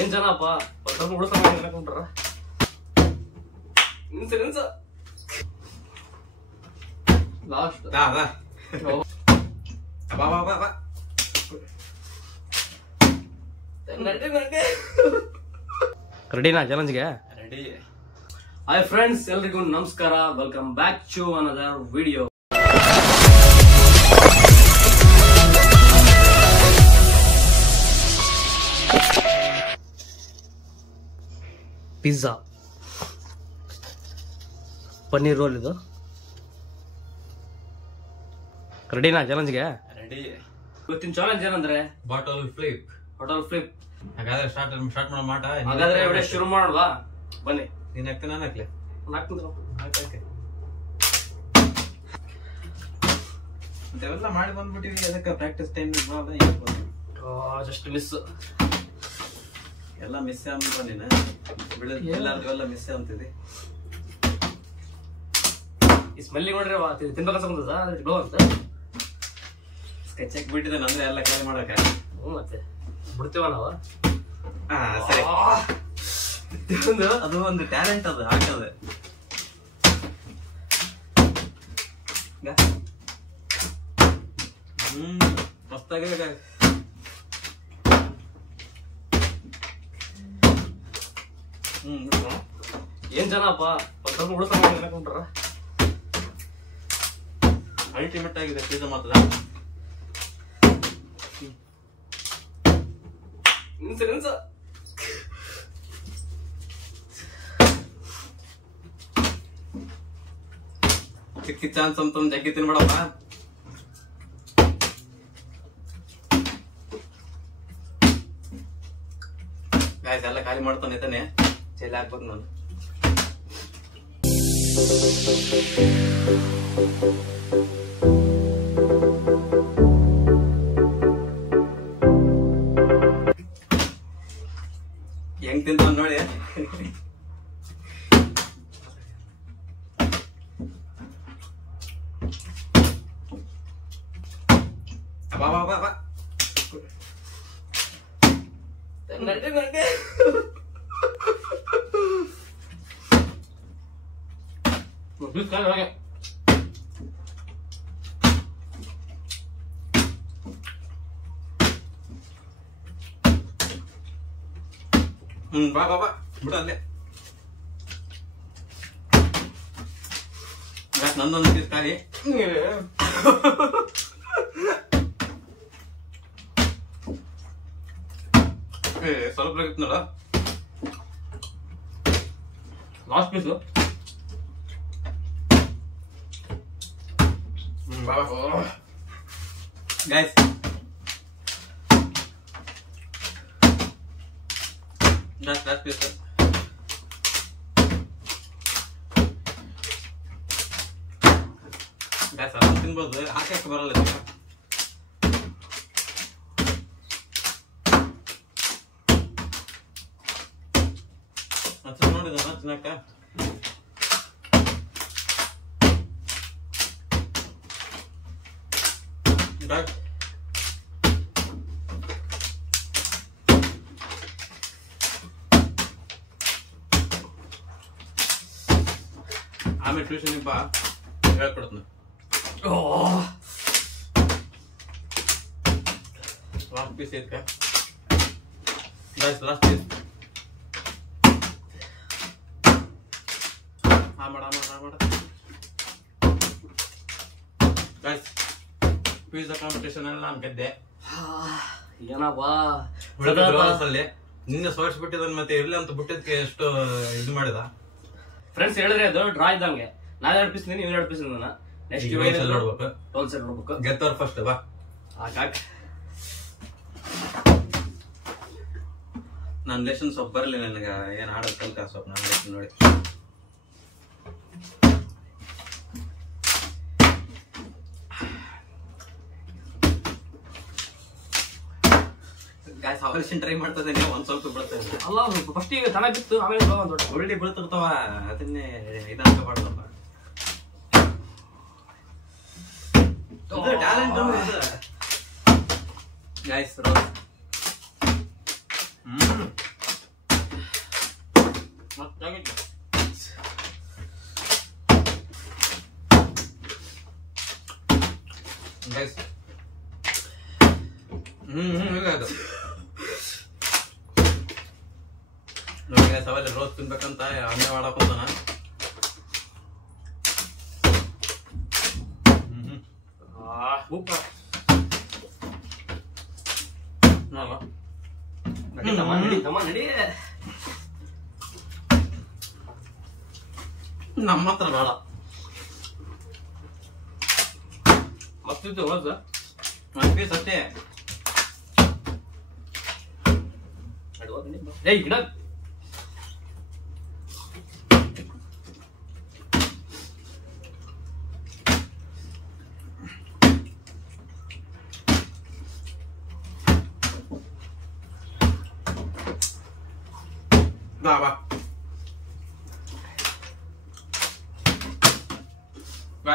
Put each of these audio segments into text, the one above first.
ಏನ್ ಜನಪ್ಪ ಉಳಿಸ್ಕೊಂಡ್ರ insurance last ರೆಡಿನಾ ಚಾಲೆಂಜ್ಗೆ ರೆಡಿ. ಹಾಯ್ ಫ್ರೆಂಡ್ಸ್, ಎಲ್ರಿಗೂ ನಮಸ್ಕಾರ. Welcome back to another video. Pizza, paneer roll. ಇದು ರೆಡಿನಾ ಚಾಲೆಂಜ್ಗೆ ರೆಡಿ. ಇವತ್ತಿನ ಚಾಲೆಂಜ್ ಏನಂದ್ರೆ ಬಾಟಲ್ ಫ್ಲಿಪ್. ಹಾಗಾದ್ರೆ ಸ್ಟಾರ್ಟ್ ಮಾಡೋ ಮಾಟ. ಹಾಗಾದ್ರೆ ವಿಡಿಯೋ ಶುರು ಮಾಡೋಣವಾ? ಬನ್ನಿ. ನೀನ್ ಹಾಕ್ತ ನಾನು ಹಾಕ್ಲೆ? ಅದೆಲ್ಲ ಮಾಡಿ ಬಂದ್ಬಿಟ್ಟಿವಿ. ಅದಕ್ಕೆ ಪ್ರಾಕ್ಟೀಸ್ ಟೈಮ್ ಜಸ್ಟ್ ಮಿಸ್. ಎಲ್ಲ ಮಿಸ್ ಅಂದ್ರ ನೀನು ಎಲ್ಲಾರ್ದು ಮಿಸ್ ಅಂತಿದೆ. ಈ ಸ್ಮೆಲ್ಲಿಂಗ್ ನೋಡ್ರಿ ತಿನ್ಬೇಕಂತ ಗ್ಲೋ ಅಂತ ಸ್ಕೆಚ್ ಹಾಕ್ಬಿಟ್ಟಿದೆ. ಅಂದ್ರೆ ಎಲ್ಲ ಖಾಲಿ ಮಾಡಕ. ಮತ್ತೆ ಬಿಡ್ತೀವ ನಾವು. ಸರಿ, ಅದು ಒಂದು ಟ್ಯಾಲೆಂಟ್ ಅದು ಹಾಕದೆ. ಮಸ್ತಾಗಿ ಏನ್ ಜನಪ್ಪ ಉಳಿಸ್ಕೊಂಡ್ರ ಅಲ್ಟಿಮೇಟ್ ಆಗಿದೆ ಪಿಜ್ಜಾ ಮಾತ್ರ. ಇನ್ಸೂರೆನ್ಸ್ ಸಿಕ್ಕಿ ಚಾನ್ಸ್ ಅಂತ ಜಗ್ಗಿ ತಿನ್ಬೇಡಪ್ಪ. ಗಾಯ್ಸ್ ಎಲ್ಲ ಖಾಲಿ ಮಾಡ್ತಾನೆ ತಾನೆ. ಚೆಲ್ಲಿ ಹಾಕ್ಬೇಕು ನಾನು. ಹೆಂಗ್ ತಿಂತ ನೋಡಿ. ಬಾ ಬಾ ಬಾ ಬಿಡ ಅಲ್ಲೇ. ನಂದೊಂದು ಪೀಸ್ ಖಾಲಿ. ಸ್ವಲ್ಪ ಆಗಿತ್ತು ನೋಡ. Last piece. Guys last piece. Guys ಅಲ್ಲ ತಿನ್ಬೋದು. ಹಾಕಕ್ಕೆ ಬರಲ್ಲ. ನೋಡಿದ ತಿನ್ನಕ್ಕ ಆಮೇಲೆ ಟ್ಯೂಷನ್ ಬಾ ಹೇಳ್ಕೊಡ್ತೀನಿ. ಲಾಸ್ಟ್ ಪೀಸ್ ಐತ್ಕ guys. Last piece. Guys pizza competition ಅಲ್ಲಿ ನಾನು ಗೆದ್ದೆ. ಏನಪ್ಪಾ ನಿನ್ನೆ ಸೋರಿಸ್ಬಿಟ್ಟಿದ್ ಮತ್ತೆ ಇರ್ಲಿ ಅಂತ ಬಿಟ್ಟಿದ್ಕೆ ಎಷ್ಟು ಇದು ಮಾಡಿದ. ಫ್ರೆಂಡ್ಸ್ ಹೇಳಿದ್ರೆ ಅದು ಡ್ರಾ ಇದ್ದಂಗೆ. ನಾನು 2 ಪೀಸ್ ನೀವು 2 ಪೀಸ್ ನನ್ನ ನೆಕ್ಸ್ಟ್ ನೋಡ್ಬೇಕು. ಟೋಲ್ ಸೆಟ್ ನೋಡ್ಬೇಕು. ಗೆದ್ದವ್ರು ಫಸ್ಟ್ ಬಾ. ನಾನು ಲೆಸನ್ ಸ್ವಲ್ಪ ಬರಲಿ ನನಗೆ. ಏನ್ ಆಡೋದು ಕಲ್ಕ ಸ್ವಲ್ಪ ನಾನು ಲೆಸನ್ ನೋಡಿ. ಗಾಯ್ಸ್ ಅವಲೇಷನ್ ಟ್ರೈ ಮಾಡ್ತದೆ. ಒಂದ್ ಸ್ವಲ್ಪ ಬೀಳ್ತದೆ. ಅಲ್ಲ ಫಸ್ಟ್ ಈಗ ತನ ಬಿತ್ತು, ಆಮೇಲೆ ಒಳ್ಳೆ ಬೀಳ್ತಿರ್ತಾವ. ಅದನ್ನೇ ಇದಾಕಬಾರ್ದಪ್ಪ. Talent guys. ಮತ್ತಾಗಿತ್ತು. Guys. ಹೇಗಾಯ್ತು ನೋಡಿ ಸವಾಲ ರೋಸ್ ತಿನ್ಬೇಕಂತ ಅನ್ನ ಮಾಡಕೊಂತಾನ. ಉಪ್ಪ ನಡಿ ನಮ್ಮ ಹತ್ರ ಬೇಡ ಮತ್ತಿತ್ತು ಹೋದ ಪೀಸ್ ಅಷ್ಟೇ. ಏಯ್ ಗಿಡ ಬಾ ಬಾ ಬಾ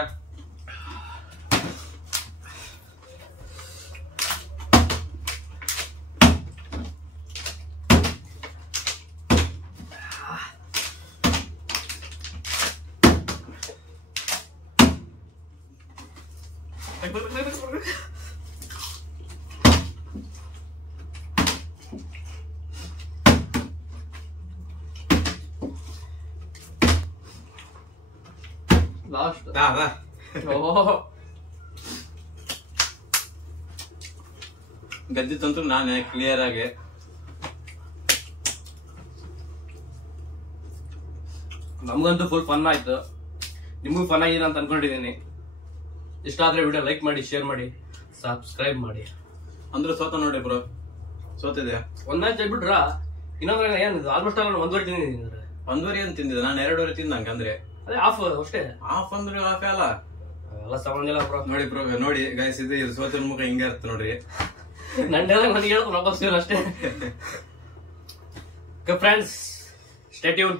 ಲಾಸ್ಟ್ ಬಾ ಬಾ ಗದ್ದಿತ್ತಂತೂ ನಾನೇ ಕ್ಲಿಯರ್ ಆಗಿ ನಮಗಂತೂ ಫುಲ್ ಫನ್ ಆಯ್ತು. ನಿಮಗೂ ಫನ್ ಆಗಿದೆ ಅಂತ ಅನ್ಕೊಂಡಿದ್ದೀನಿ. ಇಷ್ಟ ಆದ್ರೆ ವಿಡಿಯೋ ಲೈಕ್ ಮಾಡಿ, ಶೇರ್ ಮಾಡಿ, ಸಬ್ಸ್ಕ್ರೈಬ್ ಮಾಡಿ. ಅಂದ್ರೆ ಸೋತ ನೋಡಿ ಬ್ರೋ, ಸೋತಿದೆ. ಒಂದ್ ಮ್ಯಾಚ್ ಬಿಟ್ರ ಇನ್ನೊಂದ್ರೆ ಏನ್ ಆಲ್ಮೋಸ್ಟ್ ಅಲ್ಲ ಒಂದ್ವರೆ ತಿಂದಿದ್ದೀನಿ. ಒಂದೂವರೆ ಅಂತ ತಿಂದಿದ್ದೆ ನಾನು, 2 ತಿಂದಂಗ. ಅಂದ್ರೆ ಅದೇ ಹಾಫ್ ಅಷ್ಟೇ. ಹಾಫ್ ಅಂದ್ರೆ ಹಾಫ್ ಅಲ್ಲ, ಎಲ್ಲ ಸಂಬಂಧಿಲ್ಲ ಬ್ರೋ. ನೋಡಿ ಬ್ರೋ, ನೋಡಿ ಗೈಸ್, ಇದು ಸೋತಿನ ಮುಖ ಹಿಂಗೆ ಇರುತ್ತೆ ನೋಡ್ರಿ. ನಂಡೆಲ್ಲ ನನಗೆ ಹೇಳೋದು ವಾಪಸ್ ಅಷ್ಟೇ. Friends, stay tune.